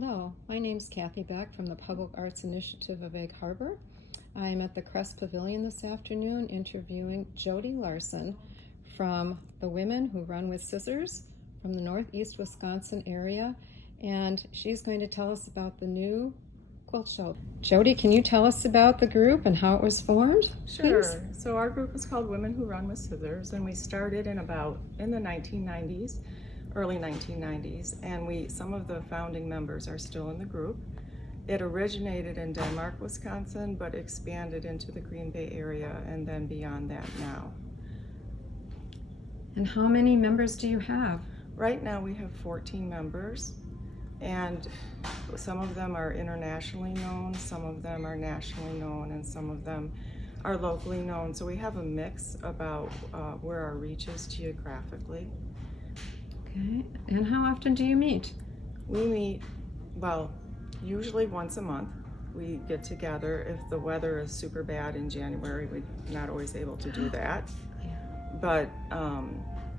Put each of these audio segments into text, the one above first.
Hello, my name's Kathy Beck from the Public Arts Initiative of Egg Harbor. I'm at the Kress Pavilion this afternoon interviewing Jody Larson from the Women Who Run with Scissors from the Northeast Wisconsin area, and she's going to tell us about the new quilt show. Jody, can you tell us about the group and how it was formed? Sure. Please? So our group is called Women Who Run with Scissors, and we started in the 1990s, early 1990s, and some of the founding members are still in the group. It originated in Denmark, Wisconsin, but expanded into the Green Bay area and then beyond that now. And how many members do you have? Right now we have 14 members, and some of them are internationally known, some of them are nationally known, and some of them are locally known. So we have a mix about where our reach is geographically. Okay, and how often do you meet? We meet, well, usually once a month. We get together. If the weather is super bad in January, we're not always able to do that. But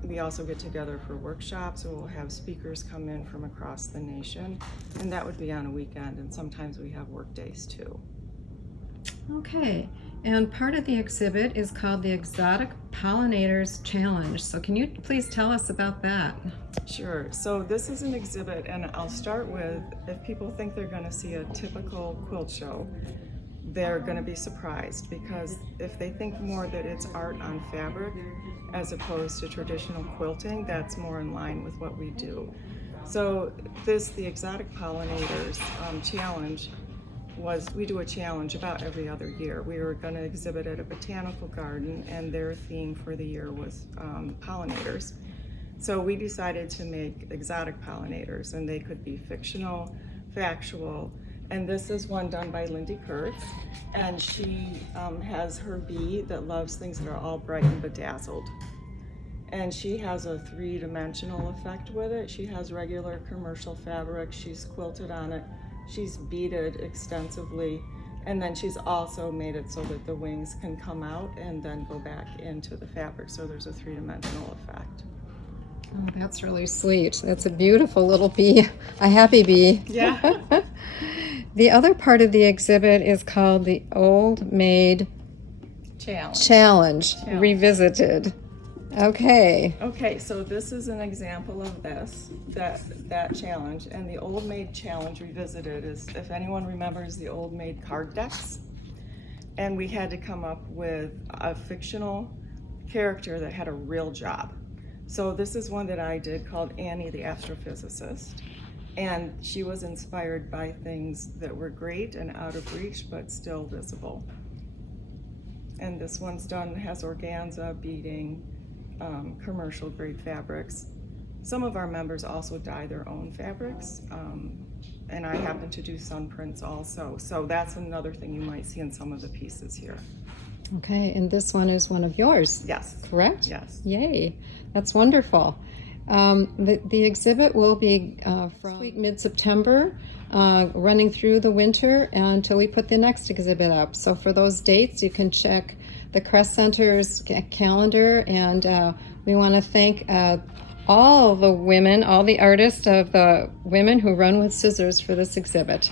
we also get together for workshops, or we'll have speakers come in from across the nation, and that would be on a weekend, and sometimes we have work days too. Okay, and part of the exhibit is called the Exotic Pollinators Challenge. So can you please tell us about that? Sure. So this is an exhibit, and I'll start with, if people think they're going to see a typical quilt show, they're going to be surprised, because if they think more that it's art on fabric as opposed to traditional quilting, that's more in line with what we do. So the Exotic Pollinators Challenge we do a challenge about every other year. We were going to exhibit at a botanical garden, and their theme for the year was pollinators. So we decided to make exotic pollinators, and they could be fictional, factual, and this is one done by Lindy Kurtz, and she has her bee that loves things that are all bright and bedazzled. And she has a three-dimensional effect with it. She has regular commercial fabric, she's quilted on it, she's beaded extensively, and then she's also made it so that the wings can come out and then go back into the fabric, so there's a three-dimensional effect. Oh, that's really sweet. That's a beautiful little bee, a happy bee. Yeah. The other part of the exhibit is called the Old Maid Challenge Revisited. Okay, so this is an example of that challenge, and the Old Maid Challenge Revisited is, if anyone remembers the Old Maid card decks, and we had to come up with a fictional character that had a real job. So this is one that I did called Annie the Astrophysicist, and she was inspired by things that were great and out of reach but still visible. And this one's has organza, beading, commercial grade fabrics. Some of our members also dye their own fabrics, and I happen to do sun prints also. So that's another thing you might see in some of the pieces here. Okay, and this one is one of yours. Yes. Correct? Yes. Yay, that's wonderful. The exhibit will be from mid-September, running through the winter until we put the next exhibit up. So for those dates, you can check the Kress Center's calendar, and we want to thank all the women, all the artists of the Women Who Run with Scissors for this exhibit.